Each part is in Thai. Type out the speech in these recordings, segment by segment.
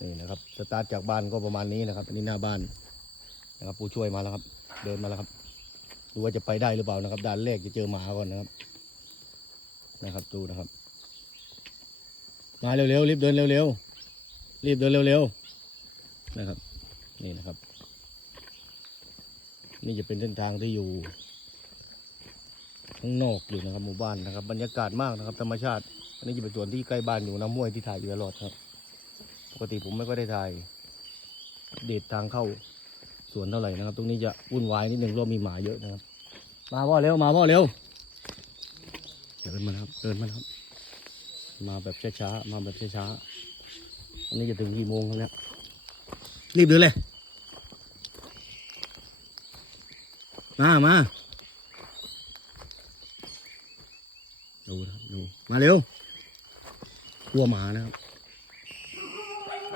นี่นะครับสตาร์ทจากบ้านก็ประมาณนี้นะครับอันนี้หน้าบ้านนะครับผู้ช่วยมาแล้วครับ เดินมาแล้วครับดูว่าจะไปได้หรือเปล่านะครับด่านแรกจะเจอหมาก่อนนะครับ นะครับดูนะครับ มาเร็วๆรีบเดินเร็วๆรีบเดินเร็วๆนะครับ นี่นะครับ นี่จะเป็นเส้นทางที่อยู่ข้างนอกอยู่นะครับหมู่บ้านนะครับ บรรยากาศมากนะครับ ธรรมชาติอันนี้จะเป็นส่วนที่ใกล้บ้านอยู่น้ำห้วยที่ถ่ายอยู่ตลอดครับ กติผมไม่ก็ได้ถ่ายเดททางเข้าสวนเท่าไหร่นะครับ ตรงนี้จะวุ่นวายนิดหนึ่งเพราะมีหมาเยอะนะครับ มาพ่อเร็วมาพ่อเร็วเดินมานะครับเดินมานะครับ มาแบบช้าๆมาแบบช้าๆอันนี้จะถึงกี่โมงครับเนี่ยรีบเดินเลยมามาดูนะดูมาเร็วกลัวหมานะครับ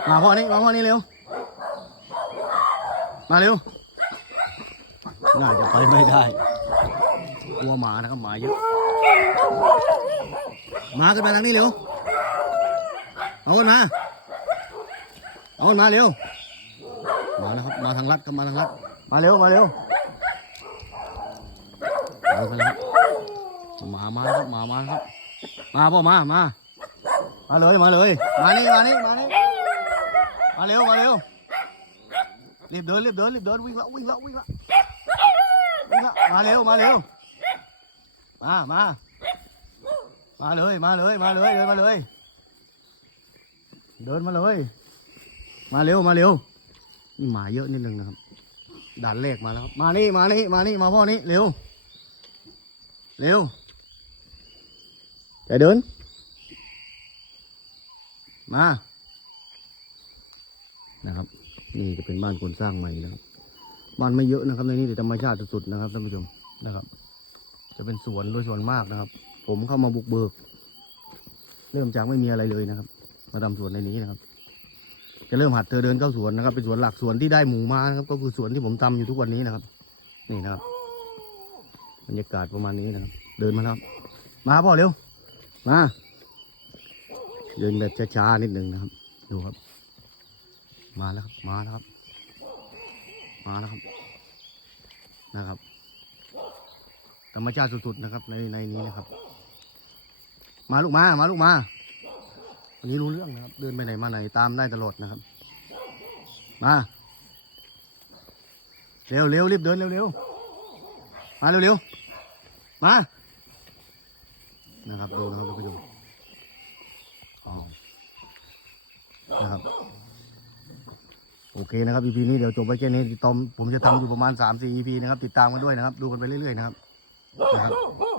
มาพ่อนี่มาพ่อนี่เร็ว มาเร็วน่าจะไปไม่ได้กลัวหมานะครับหมาเยอะมาขึ้นมาทางนี้เร็วเอาคนมาเอาคนมาเร็วมาแล้วครับมาทางลัดครับมาทางลัดมาเร็วมาเร็วเอาแล้วครับหมามาครับหมามาครับ มาพ่อมามามาเลยมาเลย มานี่มานี่มานี่ มาเร็ว มาเร็วรีบเดินรีบเดินรีบเดินวิ่งละวิ่งละวิ่งละวิ่งละมาเร็วมาเร็วมามามาเลยมาเลยมาเลยเดินมาเลย เดินมาเลย มาเร็วมาเร็วนี่หมาเยอะนิดนึงนะครับด่านแรกมาแล้วครับมานี่มานี่มานี่มาพ่อนี่เร็วเร็วใจเดินมา นะครับ นี่จะเป็นบ้านคนสร้างใหม่นะครับ บ้านไม่เยอะนะครับ ในนี้แต่ธรรมชาติสุดๆนะครับท่านผู้ชมนะครับ จะเป็นสวนโดยส่วนมากนะครับ ผมเข้ามาบุกเบิก เริ่มจากไม่มีอะไรเลยนะครับ มาทำสวนในนี้นะครับ จะเริ่มหัดเธอเดินเข้าสวนนะครับ เป็นสวนหลักสวนที่ได้หมูมานะครับ ก็คือสวนที่ผมทำอยู่ทุกวันนี้นะครับ นี่นะครับบรรยากาศประมาณนี้นะครับ เดินมาครับ มาพ่อเร็ว มา เดินแบบช้าๆนิดหนึ่งนะครับ ดูครับ มาแล้วครับ มาแล้วครับ มาแล้วครับ นะครับ ธรรมชาติสุดๆนะครับ ในในนี้นะครับ มาลูกมา มาลูกมา วันนี้รู้เรื่องนะครับ เดินไปไหนมาไหนตามได้ตลอดนะครับ มา เร็วเร็วรีบเดินเร็วเร็วมาเร็วเร็วมา นะครับดูนะครับท่านผู้ชมอ๋อนะครับ โอเคนะครับ EP นี้เดี๋ยวจบไปแค่นี้ตอมผมจะทำอยู่ประมาณ3-4 EP นะครับ ติดตามกันด้วยนะครับ ดูกันไปเรื่อยๆนะครับนะครับ